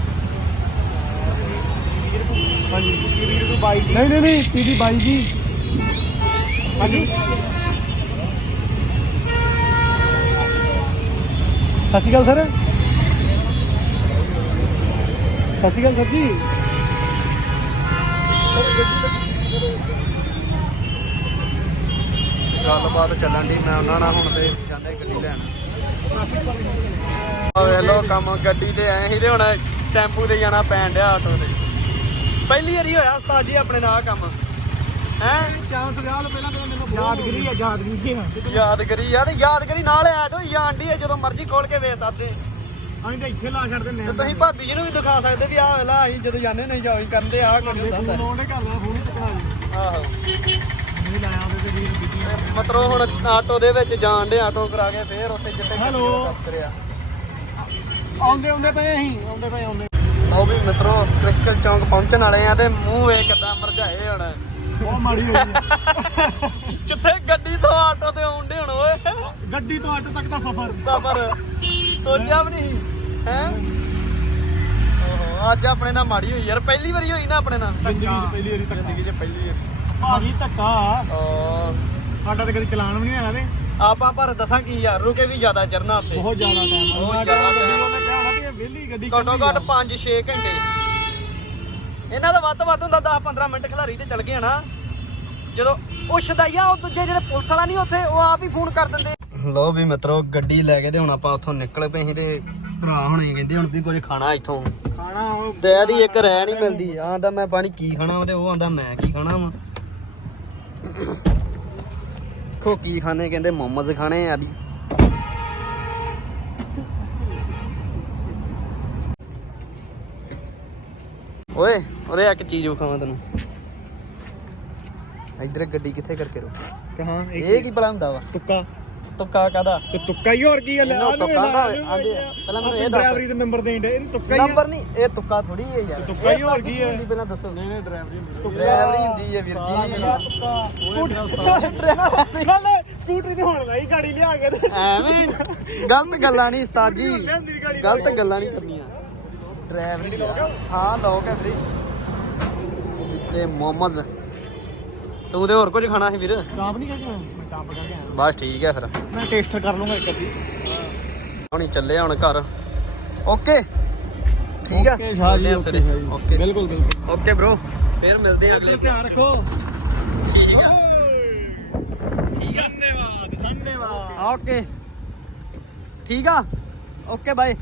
ਹਾਂਜੀ ਵੀਰ ਨੂੰ ਬਾਈ ਨਹੀਂ ਨਹੀਂ ਨਹੀਂ ਪੀਡੀ ਬਾਈ ਜੀ। ਹਾਂਜੀ। ਸਤਿ ਸ਼੍ਰੀ ਅਕਾਲ ਸਰ। ਸਤਿ ਸ਼੍ਰੀ ਅਕਾਲ ਸਰ ਜੀ। ਗੱਲਬਾਤ ਚੱਲਣ ਦੀ ਮੈਂ ਉਹਨਾਂ ਨਾਲ ਹੁਣ ਤੇ ਜਾਂਦੇ ਗੱਡੀ ਲੈਣ। ਆ ਵੇਖ ਲੋ ਕੰਮ ਗੱਡੀ ਤੇ ਆਏ ਸੀ ਤੇ ਹੁਣ ਟੈਂਪੂ ਤੇ ਜਾਣਾ ਪੈਣ ਡਿਆ ਆਟੋ ਤੇ। ਪਹਿਲੀ ਵਾਰੀ ਹੋਇਆ ਉਸਤਾਦ ਜੀ ਆਪਣੇ ਨਾਲ ਆਹ ਕੰਮ। ਹੈ? ਚਾਂਸ ਰਿਹਾ ਲੋ ਪਹਿਲਾਂ ਪਹਿਲਾਂ ਮੈਨੂੰ ਯਾਦਗਰੀ ਹੈ ਯਾਦਗਰੀ ਹੈ ਯਾਦ ਕਰੀ ਯਾਰ ਯਾਦ ਕਰੀ ਨਾਲ ਐਡ ਹੋਈ ਜਾਂਦੀ ਹੈ ਜਦੋਂ ਮਰਜ਼ੀ ਖੋਲ ਕੇ ਵੇਚ ਸਕਦੇ। ਅਸੀਂ ਤਾਂ ਇੱਥੇ ਲਾ ਛੱਡਦੇ ਨੇ। ਤੁਸੀਂ ਭਾਬੀ ਜੀ ਨੂੰ ਵੀ ਦਿਖਾ ਸਕਦੇ ਵੀ ਆਹ ਵੇਲਾ ਅਸੀਂ ਜਦੋਂ ਜਾਂਦੇ ਨਹੀਂ ਜੋਈ ਕਰਦੇ ਆਹ ਕੁਝ ਹੁੰਦਾ। ਹੁੰਦਾ ਉਹਨੇ ਘਰ ਦਾ ਫੋਨ ਹੀ ਚੱਕਣਾ ਜੀ। ਆਹੋ। ਨਹੀਂ ਲਾਇਆ ਉਹਦੇ ਤੇ ਵੀਰ ਬਿਜ਼ੀ ਮਤਲਬ ਹੁਣ ਆਟੋ ਦੇ ਵਿੱਚ ਜਾਣ ਦੇ ਆਟੋ ਕਰਾ ਕੇ ਫੇਰ ਉੱਥੇ ਜਿੱਥੇ Hello. ਕਰਿਆ ਆਉਂਦੇ ਆਉਂਦੇ ਪਏ ਅਸੀਂ ਆਉਂਦੇ ਪਏ ਆਉਂਦੇ। ਉਹ ਵੀ ਮਿੱਤਰੋ ਕ੍ਰਿਸਚਨ ਚੌਂਕ ਪਹੁੰਚਣ ਵਾਲੇ ਆ ਤੇ ਮੂੰਹ ਵੇ ਕਿਦਾਂ ਮਰਝਾਏ ਹੁਣ। ਬਹੁਤ ਮਾੜੀ ਹੋਈ ਹੈ ਕਿੱਥੇ ਗੱਡੀ ਤੋਂ ਆਟੋ ਤੇ ਆਉਂਦੇ ਹੁਣ ਓਏ? ਗੱਡੀ ਤੋਂ ਆਟੋ ਤੱਕ ਦਾ ਸਫ਼ਰ। ਸਫਰ। ਸੋਚਿਆ ਵੀ ਨਹੀਂ ਹੈ? ਓਹੋ ਅੱਜ ਆਪਣੇ ਨਾਲ ਮਾੜੀ ਹੋਈ ਯਾਰ ਪਹਿਲੀ ਵਾਰੀ ਹੋਈ ਨਾ ਆਪਣੇ ਨਾਲ। ਪਹਿਲੀ ਵਾਰੀ ਜ਼ਿੰਦਗੀ 'ਚ ਪਹਿਲੀ ਵਾਰੀ। ਭਾਜੀ ਧੱਕਾ। ਓ ਸਾਡਾ ਤਾਂ ਕਦੀ ਚਲਾਨ ਵੀ ਨਹੀਂ ਆਇਆ ਤੇ। ਆਪਾਂ ਪਰ ਦੱਸਾਂ ਕੀ ਯਾਰ ਰੁਕੇ ਵੀ ਜ਼ਿਆਦਾ ਚੜਨਾ ਉੱਥੇ। ਬਹੁਤ ਜ਼ਿਆਦਾ ਟਾਈਮ ਬਹੁਤ ਜ਼ਿਆਦਾ ਵਿਹਲੀ ਗੱਡੀ ਘੱਟੋ ਘੱਟ 5-6 ਘੰਟੇ। ਇਹਨਾਂ ਦਾ ਵੱਧ ਤੋਂ ਵੱਧ ਹੁੰਦਾ 10-15 ਮਿੰਟ ਖਿਲਾਰੀ ਤੇ ਚਲ ਗਏ ਨਾ ਜਦੋਂ ਪੁੱਛਦਾ ਹੀ ਆ ਉਹ ਦੂਜੇ ਜਿਹੜੇ ਪੁਲਿਸ ਵਾਲਾ ਨਹੀਂ ਉੱਥੇ ਉਹ ਆਪ ਹੀ ਫੋਨ ਕਰ ਦਿੰਦੇ। ਲੋ ਵੀ ਮਿੱਤਰੋ ਗੱਡੀ ਲੈ ਕੇ ਤੇ ਹੁਣ ਆਪਾਂ ਉੱਥੋਂ ਨਿਕਲ ਪਏ ਸੀ ਤੇ ਭਰਾ ਹੁਣੇ ਕਹਿੰਦੇ ਹੁਣ ਵੀ ਕੁਝ ਖਾਣਾ ਇੱਥੋਂ। ਖਾਣਾ ਉਹ ਤੇ ਦੀ ਇੱਕ ਰਹਿ ਨਹੀਂ ਮਿਲਦੀ ਆਂਦਾ ਮੈਂ ਪਾਣੀ ਕੀ ਖਾਣਾ ਤੇ ਉਹ ਆਂਦਾ ਮੈਂ ਕੀ ਖਾਣਾ ਵਾ। ਖੋ ਕੀ ਖਾਣੇ ਕਹਿੰਦੇ ਮੋਮੋਜ਼ ਖਾਣੇ ਆ ਵੀ। ਓਏ ਉਰੇ ਇੱਕ ਚੀਜ਼ ਵਿਖਾਵਾਂ ਤੈਨੂੰ। ਇੱਧਰ ਗੱਡੀ ਕਿੱਥੇ ਕਰਕੇ ਰੋ ਕਹਾਂ? ਇਹ ਕੀ ਭਲਾ ਹੁੰਦਾ ਵਾ? ਤੁੱਕਾ। ਤੁੱਕਾ ਕਾਦਾ ਤੇ ਤੁੱਕਾ ਹੀ ਹੋਰ ਕੀ ਗੱਲ ਇਹਨੂੰ ਤੁੱਕਾ ਹੁੰਦਾ ਵੇ, ਆਂਦੇ ਆ। ਪਹਿਲਾਂ ਮੈਨੂੰ ਇਹ ਦੱਸ। ਡਰਾਈਵਰੀ ਦੇ ਨੰਬਰ ਦੇਣ ਦੇ ਇਹਨੂੰ ਤੁੱਕਾ ਹੀ ਆ। ਨੰਬਰ ਨਹੀਂ ਇਹ ਤੁੱਕਾ ਥੋੜੀ ਹੈ ਯਾਰ। ਤੁੱਕਾ ਹੀ ਹੋਰ ਕੀ ਹੈ? ਹੁੰਦੀ ਪਹਿਲਾਂ ਦੱਸੋ। ਨਹੀਂ ਨਹੀਂ ਡਰਾਈਵਰੀ ਡਰਾਈਵਰੀ ਹੁੰਦੀ ਹੈ ਵੀਰ ਜੀ। ਗੱਲ ਸਕੂਟਰੀ ਤੇ ਹੁਣ ਲਈ ਗਾੜੀ ਲਿਆ ਕੇ ਐਵੇਂ ਗਲਤ ਗੱਲਾਂ ਨਹੀਂ ਉਸਤਾਦ ਜੀ। ਗਲਤ ਗੱਲਾਂ ਨਹੀਂ ਕਰਨੀਆਂ। ਡਰਾਈਵਰੀ ਆ। ਹਾਂ ਲੋਕ ਹੈ ਵੀਰੇ। ਤੇ ਮੋਮੋਜ਼। ਤੂੰ ਤੇ ਹੋਰ ਕੁਝ ਖਾਣਾ ਸੀ ਵੀਰ? ਚਾਪ ਨਹੀਂ ਖਾਣੀ ਮੈਂ? ਚਾਪ ਕਰਕੇ ਆਇਆ। ਬਸ ਠੀਕ ਹੈ ਫਿਰ। ਮੈਂ ਟੇਸਟ ਕਰ ਲੂੰਗਾ ਇੱਕ ਅੱਧੀ। ਹੁਣੀ ਚੱਲੇ ਹੁਣ ਘਰ। ਓਕੇ। ਠੀਕ ਆ। ਓਕੇ ਸ਼ਾਹ ਜੀ, ਚੱਲੇ ਆ ਓਕੇ ਸਵੇਰੇ। ਸ਼ਾਹ ਜੀ। ਓਕੇ। ਬਿਲਕੁਲ ਬਿਲਕੁਲ। ਓਕੇ ਬ్రో ਫਿਰ ਮਿਲਦੇ ਆ ਅਗਲੇ ਧਿਆਨ ਰੱਖੋ। ਠੀਕ ਆ। ਠੀਕ ਆ ਧੰਨਵਾਦ ਧੰਨਵਾਦ। ਓਕੇ। ਠੀਕ ਆ। Okay bye